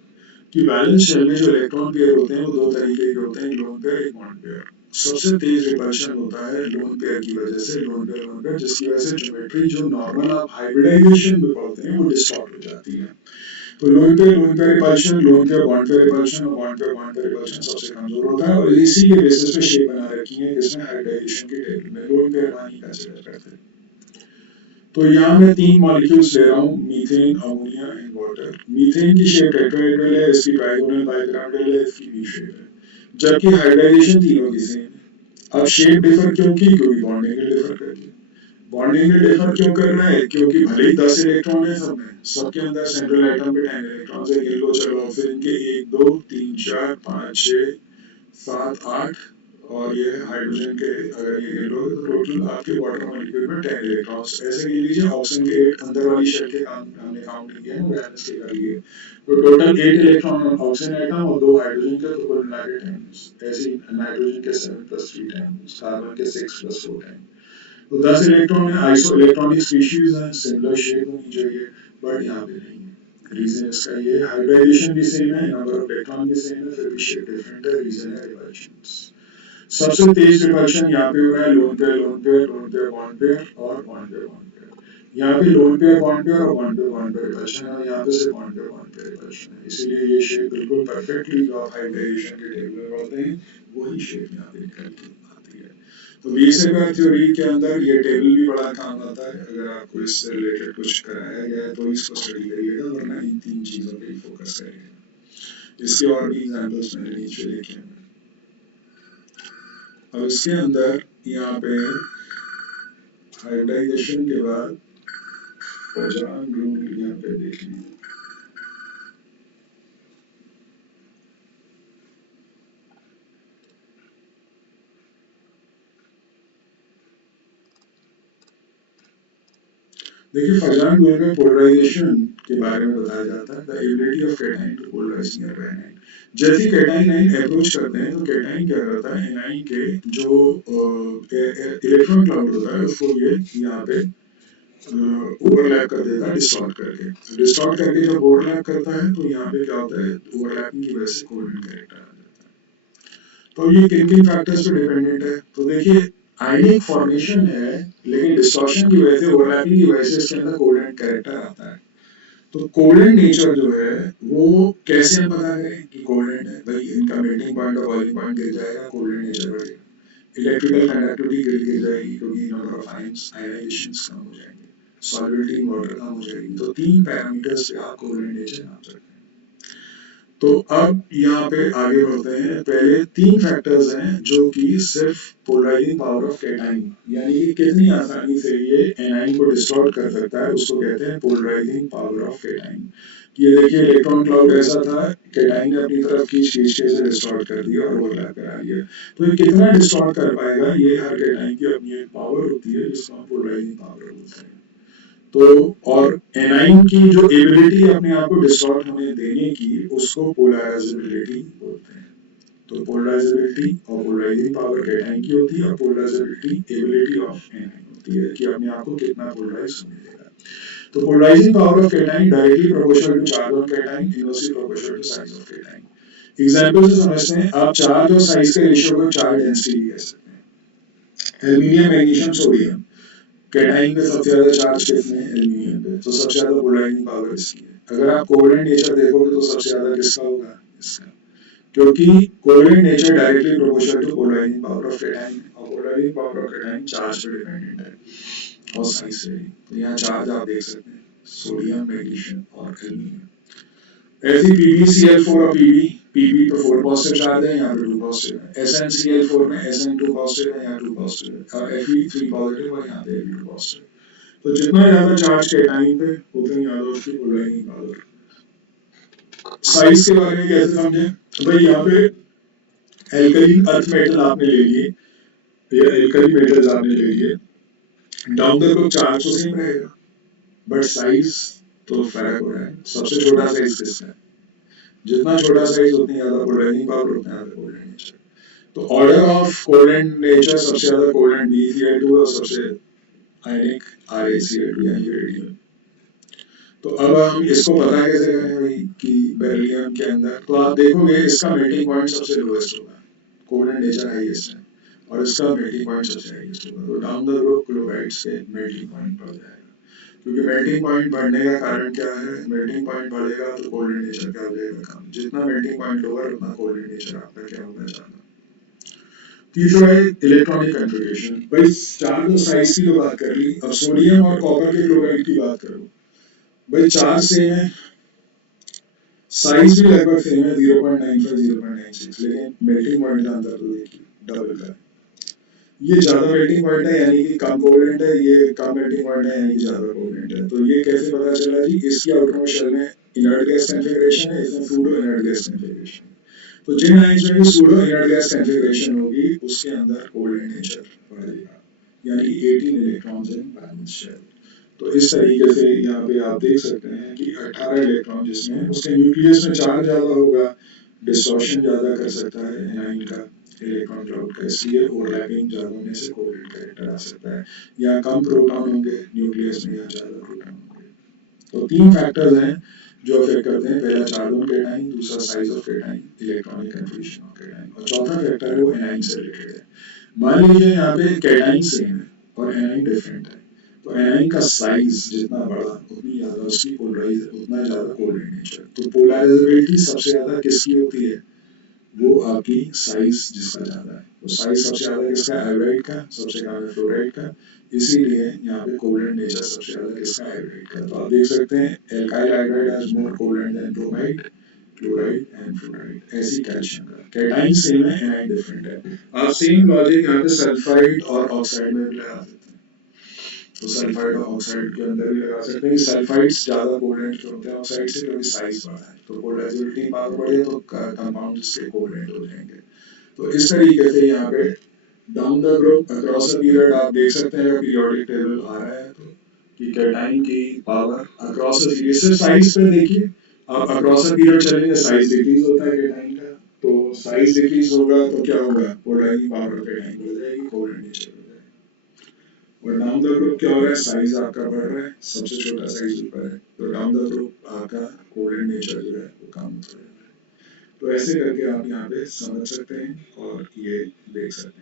कि वैलेंस शेल में जो इलेक्ट्रॉन पेयर होते हैं वो दो तरीके के होते हैं, लोन पेयर, एक बॉन्ड पेयर। सबसे तेज रिपल्शन होता है लोन पेयर की वजह से, लोन पेयर जिसकी वजह से ज्योमेट्री जो नॉर्मल आप हाइब्रिडाइजेशन में पढ़ते हैं वो डिस्टॉर्ट हो जाती है। तो lone pair repulsion, lone pair bond pair repulsion और बॉन्ड पेयर रिपल्शन सबसे कमजोर होता है, और इसी के बेसिस पे शेप बना रखी है जिसमें हाइब्रिडाइजेशन की टेबल में लोन पेयर मान ही कंसिडर करते हैं। तो यहाँ मैं 3 मॉलिक्यूल्स ले रहा हूँ, methane, ammonia and water. Methane की शेप टेट्राहेड्रल है, इसकी ट्राइगोनल बाइपिरामिडल है, इसकी वी शेप है, जबकि हाइब्रिडाइजेशन तीनों की सेम है। अब शेप डिफर क्यों की? क्योंकि बॉन्डिंग डिफर कर दी। बॉन्डिंग डिफर क्यों कर रहा है? क्योंकि भले ही 10 इलेक्ट्रॉन है सब में, सबके अंदर सेंट्रल आइटम पे 10 इलेक्ट्रॉन है, ये लो चलो फिर इनके 1 2 3 4 5 6 7 8, और ये हाइड्रोजन के अगर ये लोगे तो टोटल आपके वाटर मॉलिक्यूल में 10 इलेक्ट्रॉन्स, ऐसे गिन लीजिए ऑक्सीजन के 8 अंदर वाली शेल के काम हमने काउंट किया है, बैलेंस के कर लिए, तो टोटल 8 इलेक्ट्रॉन ऑक्सीजन एटम और 2 हाइड्रोजन के, तो कुल मिला के 10। ऐसे ही नाइट्रोजन के 7 + 3 टाइम्स, कार्बन के 6 + 4 टाइम्स। तो 10 इलेक्ट्रॉन है, आइसो इलेक्ट्रॉनिक स्पीशीज है, सिमिलर शेप होनी चाहिए, बट यहाँ पे नहीं है। रीजन इसका ये है हाइब्रिडाइजेशन भी सेम है, नंबर ऑफ इलेक्ट्रॉन भी सेम है, फिर भी शेप डिफरेंट है, रीजन है रिपल्शन। सबसे तेज रिपल्शन यहाँ पे हो रहा है lone pair lone pair, lone pair bond pair और बॉन्ड पेयर बॉन्ड पेयर। यहाँ पे लोन पेयर बॉन्ड पेयर और बॉन्ड पेयर रिपल्शन है, और यहाँ पे से बॉन्ड पेयर रिपल्शन है, इसीलिए ये शेप बिल्कुल परफेक्टली जो आप हाइब्रिडाइजेशन के टेबल में पढ़ते हैं वही शेप यहाँ पे निकल के आती है। तो बीएसएफ थ्योरी के अंदर ये टेबल भी बड़ा काम आता है, अगर आपको इससे रिलेटेड कुछ कराया गया है तो इसको स्टडी करिएगा, वरना इन 3 चीजों पे ही फोकस करिएगा। इसके और भी एग्जांपल्स मैंने नीचे लिखे हैं। अब इसके अंदर यहाँ पे हाइब्रिडाइजेशन के बाद पहचान ग्रुप यहाँ पे देखिए, देखिए फजान ग्रुप में पोलराइजेशन के बारे में बताया जाता है, the ability of cation to polarise near anion. जैसे कैटाइन आइन अप्रोच करते हैं तो कैटाइन क्या करता है, एनाइन के जो इलेक्ट्रॉन क्लाउड होता है उसको ये यहाँ पे ओवरलैप कर देता है, डिस्टॉर्ट करके जब ओवरलैप करता है तो यहाँ पे क्या होता है, ओवरलैपिंग की वजह से कोवेलेंट कैरेक्टर आ जाता है। तो ये किन किन फैक्टर्स पे डिपेंडेंट है, तो देखिए आयनिक फॉर्मेशन है, लेकिन डिस्टॉर्शन की वजह से, ओवरलैपिंग की वजह से इसके अंदर कोवेलेंट कैरेक्टर आता है। तो कोवेलेंट नेचर जो है वो कैसे हम पता करें कि कोवेलेंट है, भाई इनका मेल्टिंग पॉइंट और बॉइलिंग पॉइंट गिर जाएगा, कोवेलेंट नेचर बढ़ेगा, इलेक्ट्रिकल कंडक्टिविटी गिर जाएगी क्योंकि नंबर ऑफ आयंस आयनाइजेशंस कम हो जाएंगे, सॉल्युबिलिटी इन वाटर कम हो जाएगी। तो 3 पैरामीटर्स पे आप कोवेलेंट नेचर नाप सकते हैं। तो अब यहाँ पे आगे बढ़ते हैं, पहले 3 फैक्टर्स हैं जो कि सिर्फ पोलराइजिंग पावर ऑफ कैटाइन, यानी कि कितनी आसानी से ये एनाइन को डिस्टॉर्ट कर सकता है, उसको कहते हैं पोलराइजिंग पावर ऑफ कैटाइन। ये देखिए इलेक्ट्रॉन क्लाउड ऐसा था, कैटाइन ने अपनी तरफ खींच खींच के इसे डिस्टॉर्ट कर दिया और ओवरलैप करा दिया। तो ये कितना डिस्टॉर्ट कर पाएगा, ये हर कैटाइन की अपनी एक पावर होती है जिसको हम पोलराइजिंग पावर बोलते हैं। तो और एनाइन की जो एबिलिटी अपने आप को डिस्टॉर्ट होने देने की, उसको पोलराइजेबिलिटी बोलते हैं। तो पोलराइजेबिलिटी और पोलराइजिंग पावर कैटाइन की होती है, और पोलराइजेबिलिटी एबिलिटी ऑफ एनाइन होती है कि अपने आप को कितना पोलराइज होने देगा। तो polarising power of cation directly proportional to charge of cation, inversely proportional to size of cation. Example से समझते हैं, आप चार्ज और साइज के रेशियो को चार्ज डेंसिटी कह सकते हैं। एल्यूमिनियम, मैग्नीशियम, सोडियम, कैटाइन में सबसे ज्यादा चार्ज किसमें है, एल्यूमिनियम पे, तो सबसे ज्यादा पोलराइजिंग पावर इसकी है। अगर आप कोवेलेंट नेचर देखोगे तो सबसे ज्यादा किसका होगा, इसका। क्योंकि covalent nature directly proportional to polarising power of cation और polarising power of cation charge पे डिपेंडेंट है और साइज से भी। तो यहाँ चार्ज आप देख सकते हैं सोडियम मैग्नीशियम और एल्यूमिनियम। ऐसी PbCl4 और Pb तो 4 पॉजिटिव चार्ज है, यहाँ पे 2 पॉजिटिव है। SnCl4 में Sn2 पॉजिटिव है, यहाँ 2 पॉजिटिव है और Fe3 पॉजिटिव और यहाँ पे Fe2 पॉजिटिव। तो जितना ज्यादा चार्ज कैटायन पे उतनी ज्यादा उसकी पोलराइजिंग पावर। साइज के बारे में कैसे समझे भाई, यहाँ पे एल्कलीन अर्थ मेटल आपने ले लिए या एल्कली मेटल्स आपने ले लिए, डाउन द ग्रुप चार्ज तो सेम रहेगा बट साइज तो फर्क हो रहा है। सबसे छोटा साइज किसका है? जितना छोटा साइज उतनी ज्यादा पोलराइजिंग पावर, उतना ज्यादा कोल्ड नेचर। तो ऑर्डर ऑफ कोल्ड नेचर सबसे ज्यादा कोल्ड BeCl2 और सबसे आयनिक RaCl2 यानी रेडियम। तो अब हम इसको पता कैसे करें भाई कि बेरिलियम के अंदर, तो आप देखोगे इसका मेल्टिंग पॉइंट सबसे लोएस्ट होगा, कोल्ड नेचर हाईएस्ट है और इसका मेल्टिंग पॉइंट सबसे हाईएस्ट होगा। तो डाउन द रोड क्लोराइड्स के मेल्टिंग पॉइंट बढ़ जाएगा, क्योंकि मेल्टिंग पॉइंट बढ़ने का कारण क्या है? मेल्टिंग पॉइंट बढ़ेगा तो कोल्ड नेचर क्या हो जाएगा कम। जितना मेल्टिंग पॉइंट लोअर उतना कोल्ड नेचर आपका क्या होगा ज्यादा। तीसरा है इलेक्ट्रॉनिक कन्फिग्रेशन। भाई चार्ज और साइज की तो बात कर ली, अब सोडियम और कॉपर के क्लोराइड की बात करो। भाई चार्ज सेम है, साइज भी लगभग सेम है 0.95 0.96, लेकिन मेल्टिंग पॉइंट का अंतर तो देखिए डबल का। ये ज्यादा मेल्टिंग पॉइंट है यानी कि कम कोवेलेंट है, ये कम मेल्टिंग पॉइंट है यानी कि ज्यादा कोवेलेंट है। तो ये कैसे पता चला जी? इसकी आउटरमोस्ट शेल में इनर्ट गैस कॉन्फ़िगरेशन है, इसमें सूडो इनर्ट गैस कॉन्फ़िगरेशन। तो जिन आयंस में भी सूडो इनर्ट गैस कॉन्फ़िगरेशन होगी उसके अंदर कोवेलेंट नेचर बढ़ेगा, यानी 18 इलेक्ट्रॉन्स इन बैलेंस शेल। तो इस तरीके से यहाँ पे आप देख सकते हैं कि 18 इलेक्ट्रॉन जिसमें उसके न्यूक्लियस में चार्ज ज्यादा होगा, डिस्टॉर्शन ज्यादा कर सकता है एनाइन का, इलेक्ट्रॉन क्लाउड का, इसलिए ओवरलैपिंग ज्यादा होने से कोवलेंट कैरेक्टर आ सकता है। या कम प्रोटॉन होंगे न्यूक्लियस में या ज्यादा प्रोटॉन होंगे। तो तीन फैक्टर्स हैं जो अफेक्ट करते हैं, पहला चार्ज ऑफ कैटाइन, दूसरा size of cation, electronic configuration of cation, और चौथा फैक्टर है वो एनाइन से रिलेटेड है। मान लीजिए यहाँ पे कैटाइन सेम है और एनाइन डिफरेंट है, तो एनाइन का साइज जितना बड़ा उतनी ज्यादा उसकी पोलराइज उतना ज्यादा कोल्ड नेचर। तो पोलराइजेबिलिटी सबसे ज्यादा किसकी होती है? वो आपकी साइज जिसका ज्यादा है। तो साइज सबसे ज्यादा किसका? आयोडाइड का, सबसे कम है फ्लोराइड का। इसीलिए यहाँ पे कोवलेंट नेचर सबसे ज्यादा किसका? आयोडाइड का। तो आप देख सकते हैं alkyl iodide has more covalent than bromide, chloride and fluoride. ऐसी कैल्शियम का कैटाइन सेम है, एनाइन डिफरेंट है। आप सेम लॉजिक यहाँ पे सल्फाइड और ऑक्साइड में भी लगा सकते हैं। तो सल्फाइड और ऑक्साइड के अंदर भी लगा सकते हैं कि सल्फाइड्स ज्यादा कोवलेंट क्यों होते हैं ऑक्साइड से? क्योंकि साइज बड़ा है। तो पोलराइजेबिलिटी पावर बढ़े तो कंपाउंड इसके कोवलेंट हो जाएंगे। तो इस तरीके से यहाँ पे down the group across the period आप देख सकते हैं, अगर पीरियोडिक टेबल आ रहा है तो, कि कैटाइन की पावर अक्रॉस द पीरियड, सिर्फ साइज पे देखिए। आप अक्रॉस द पीरियड चलेंगे साइज डिक्रीज होता है कैटाइन का, तो साइज डिक्रीज होगा तो क्या होगा? पोलराइजिंग पावर ऑफ कैटाइन बढ़ जाएगी, कोवलेंट नेचर हो जाएगा। और डाउन द ग्रुप क्या हो रहा है? साइज आपका बढ़ रहा है, सबसे छोटा साइज ऊपर है, तो डाउन द ग्रुप आपका कोवलेंट नेचर जो है वो कम होता है। तो ऐसे करके आप यहाँ पे समझ सकते हैं और ये देख सकते हैं।